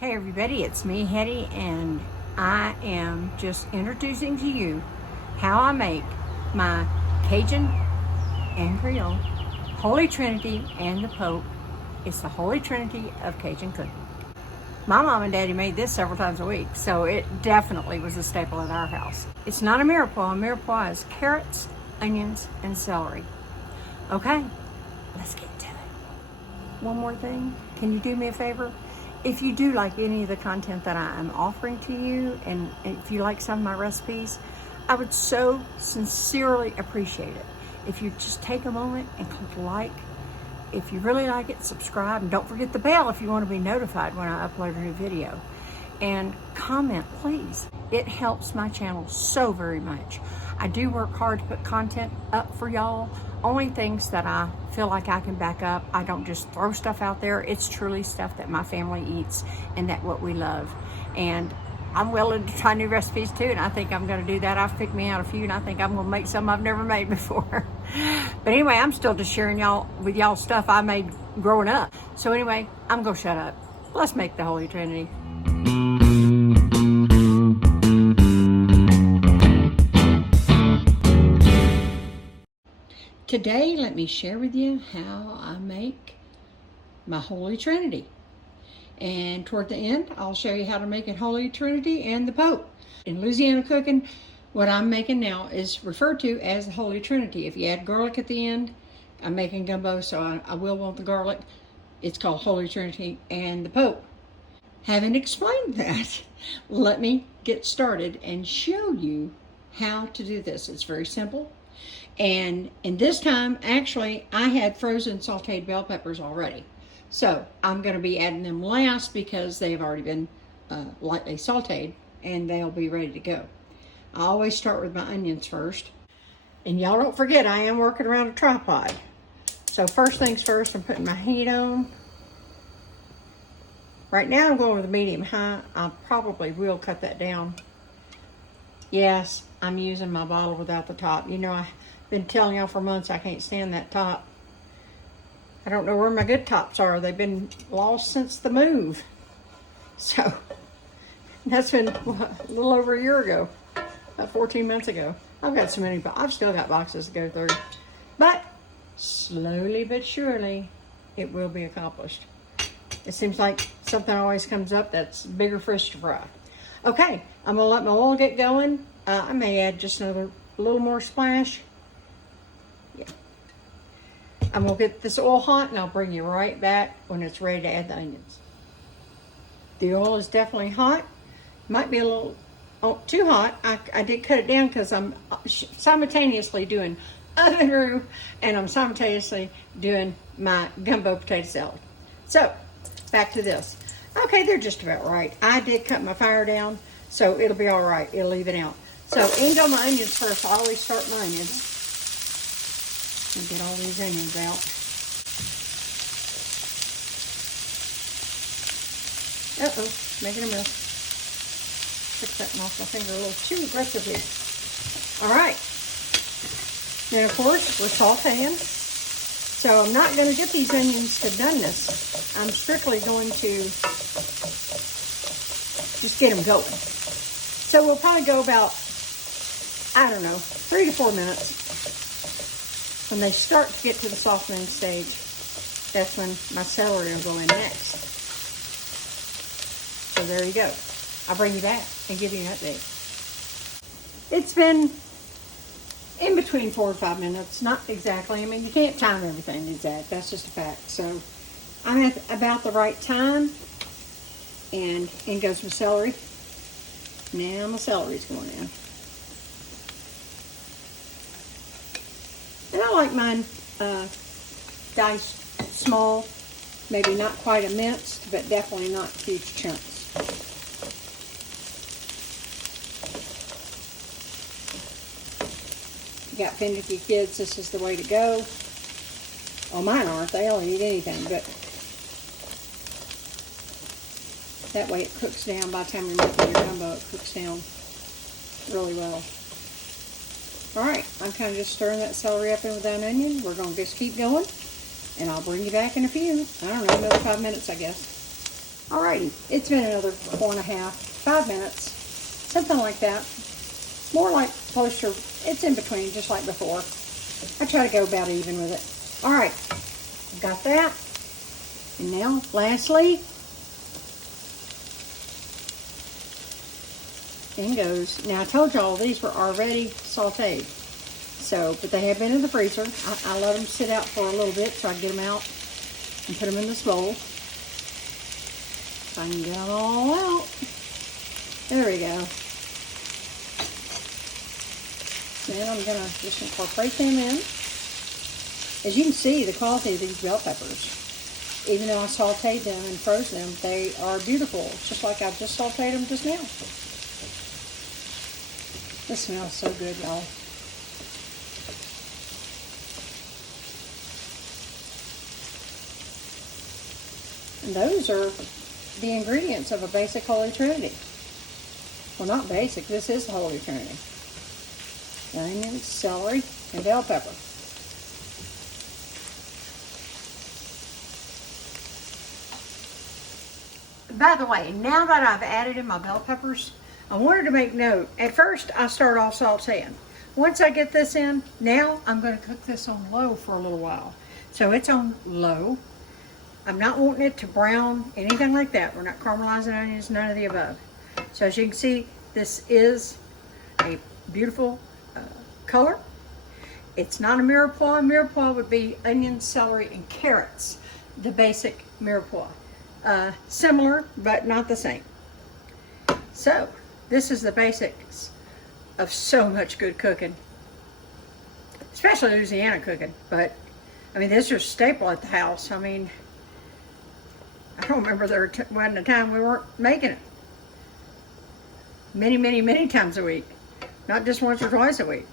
Hey everybody, it's me, Hetty, and I am just introducing to you how I make my Cajun and Creole Holy Trinity and the Pope. It's the Holy Trinity of Cajun cooking. My mom and daddy made this several times a week, so it definitely was a staple at our house. It's not a mirepoix. A mirepoix is carrots, onions, and celery. Okay, let's get to it. One more thing, can you do me a favor? If you do like any of the content that I am offering to you, and if you like some of my recipes, I would so sincerely appreciate it if you just take a moment and click like. If you really like it, subscribe, and don't forget the bell if you want to be notified when I upload a new video. And comment, please. It helps my channel so very much. I do work hard to put content up for y'all. Only things that I feel like I can back up. I don't just throw stuff out there. It's truly stuff that my family eats and that what we love. And I'm willing to try new recipes too, and I think I'm going to do that. I've picked me out a few, and I think I'm going to make some I've never made before. But anyway, I'm still just sharing with y'all stuff I made growing up. So anyway, I'm going to shut up. Let's make the Holy Trinity. Today, let me share with you how I make my Holy Trinity. And toward the end, I'll show you how to make it Holy Trinity and the Pope. In Louisiana cooking, what I'm making now is referred to as the Holy Trinity. If you add garlic at the end, I'm making gumbo, so I will want the garlic. It's called Holy Trinity and the Pope. Having explained that, let me get started and show you how to do this. It's very simple. And this time, actually, I had frozen sauteed bell peppers already. So I'm going to be adding them last because they've already been lightly sauteed and they'll be ready to go. I always start with my onions first. And y'all don't forget, I am working around a tripod. So first things first, I'm putting my heat on. Right now I'm going with a medium high. I probably will cut that down. Yes, I'm using my bottle without the top. You know, I've been telling y'all for months I can't stand that top. I don't know where my good tops are. They've been lost since the move. So that's been a little over a year ago, about 14 months ago. I've got so many, but I've still got boxes to go through. But slowly but surely, it will be accomplished. It seems like something always comes up that's bigger fish to fry. Okay, I'm gonna let my oil get going. I may add just a little more splash. Yeah. I'm gonna get this oil hot and I'll bring you right back when it's ready to add the onions. The oil is definitely hot. Might be a little too hot. I did cut it down because I'm simultaneously doing oven roux and I'm simultaneously doing my gumbo potato salad. So, back to this. Okay, they're just about right. I did cut my fire down, so it'll be all right. It'll even out. So, in go my onions first. I always start my onions. And get all these onions out. Uh-oh, making a mess. Fix that off my finger a little too aggressively. All right. Then, of course, we're sauteing. So I'm not going to get these onions to doneness. I'm strictly going to just get them going. So we'll probably go about, I don't know, 3 to 4 minutes. When they start to get to the softening stage, that's when my celery will go in next. So there you go. I'll bring you back and give you an update. It's been in between 4 and 5 minutes, not exactly. I mean, you can't time everything exact. That's just a fact. So I'm at about the right time. And in goes my celery. Now my celery's going in. And I like mine diced small, maybe not quite a minced, but definitely not huge chunks. You got finicky kids, this is the way to go. Well, mine aren't. They'll eat anything, but that way it cooks down. By the time you're making your gumbo, it cooks down really well. All right, I'm kind of just stirring that celery up in with that onion. We're going to just keep going, and I'll bring you back in a few. I don't know, another 5 minutes, I guess. Alrighty, it's been another 4.5, 5 minutes, something like that. More like closer, it's in between, just like before. I try to go about even with it. Alright, got that. And now, lastly, in goes. Now I told y'all these were already sauteed. So, but they have been in the freezer. I let them sit out for a little bit so I can get them out and put them in this bowl. So I can get them all out. There we go. Then I'm gonna just incorporate them in. As you can see, the quality of these bell peppers, even though I sauteed them and froze them, they are beautiful, just like I just sauteed them just now. This smells so good, y'all. And those are the ingredients of a basic Holy Trinity. Well, not basic, this is the Holy Trinity. Onions, celery, and bell pepper. By the way, now that I've added in my bell peppers, I wanted to make note. At first, I start off sauteing. Once I get this in, now I'm going to cook this on low for a little while. So it's on low. I'm not wanting it to brown, anything like that. We're not caramelizing onions, none of the above. So as you can see, this is a beautiful color. It's not a mirepoix. Mirepoix would be onions, celery, and carrots. The basic mirepoix. Similar, but not the same. So, this is the basics of so much good cooking. Especially Louisiana cooking. But, I mean, this is a staple at the house. I mean, I don't remember there wasn't a time we weren't making it. Many, many, many times a week. Not just once or twice a week.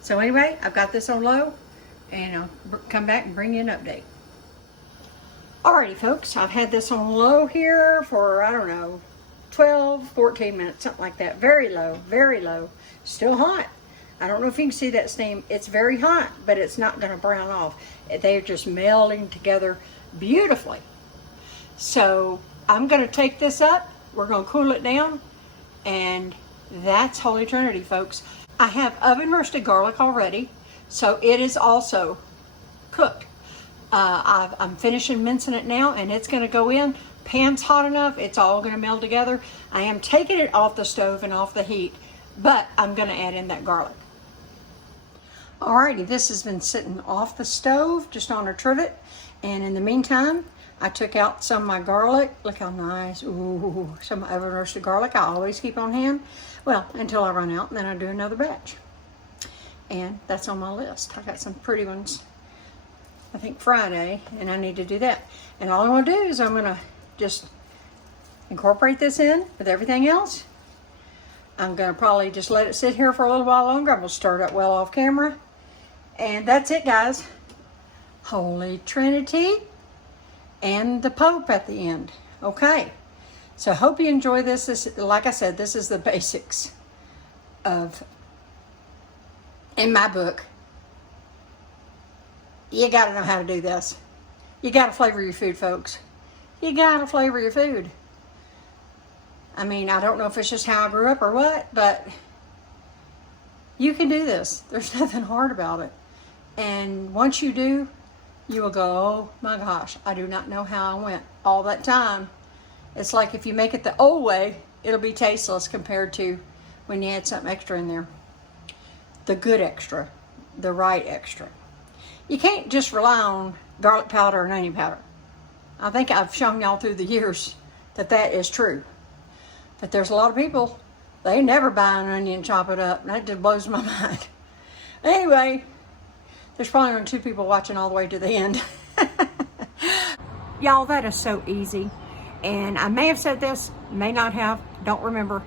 So anyway, I've got this on low, and I'll come back and bring you an update. Alrighty folks, I've had this on low here for, I don't know, 12, 14 minutes, something like that. Very low, still hot. I don't know if you can see that steam. It's very hot, but it's not gonna brown off. They're just melding together beautifully. So I'm gonna take this up, we're gonna cool it down, and that's Holy Trinity, folks. I have oven roasted garlic already, so it is also cooked. I'm finishing mincing it now, and it's going to go in. Pan's hot enough, it's all going to meld together. I am taking it off the stove and off the heat, but I'm going to add in that garlic. Alrighty, this has been sitting off the stove, just on a trivet, and in the meantime, I took out some of my garlic. Look how nice. Ooh, some oven roasted garlic I always keep on hand. Well, until I run out, and then I do another batch. And that's on my list. I got some pretty ones, I think Friday, and I need to do that. And all I'm gonna do is I'm gonna just incorporate this in with everything else. I'm gonna probably just let it sit here for a little while longer. I'm gonna stir it up well off camera. And that's it, guys. Holy Trinity and the Pope at the end. Okay, so hope you enjoy this. Like I said, this is the basics of, in my book, you gotta know how to do this. You gotta flavor your food, folks. You gotta flavor your food. I mean, I don't know if it's just how I grew up or what, but you can do this. There's nothing hard about it. And once you do, you will go, oh my gosh, I do not know how I went all that time. It's like if you make it the old way, it'll be tasteless compared to when you add something extra in there. The good extra, the right extra. You can't just rely on garlic powder and onion powder. I think I've shown y'all through the years that that is true. But there's a lot of people, they never buy an onion and chop it up. And that just blows my mind. Anyway, there's probably only 2 people watching all the way to the end. Y'all, that is so easy. And I may have said this, may not have, don't remember.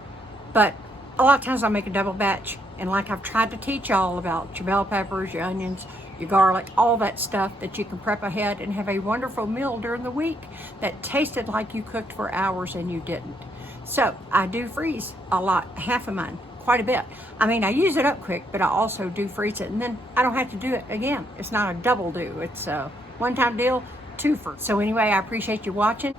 But a lot of times I make a double batch. And like I've tried to teach y'all about your bell peppers, your onions, your garlic, all that stuff that you can prep ahead and have a wonderful meal during the week that tasted like you cooked for hours and you didn't. So I do freeze a lot, half of mine, quite a bit. I mean, I use it up quick, but I also do freeze it, and then I don't have to do it again. It's not a double do. It's a one-time deal, 2 for. So anyway, I appreciate you watching.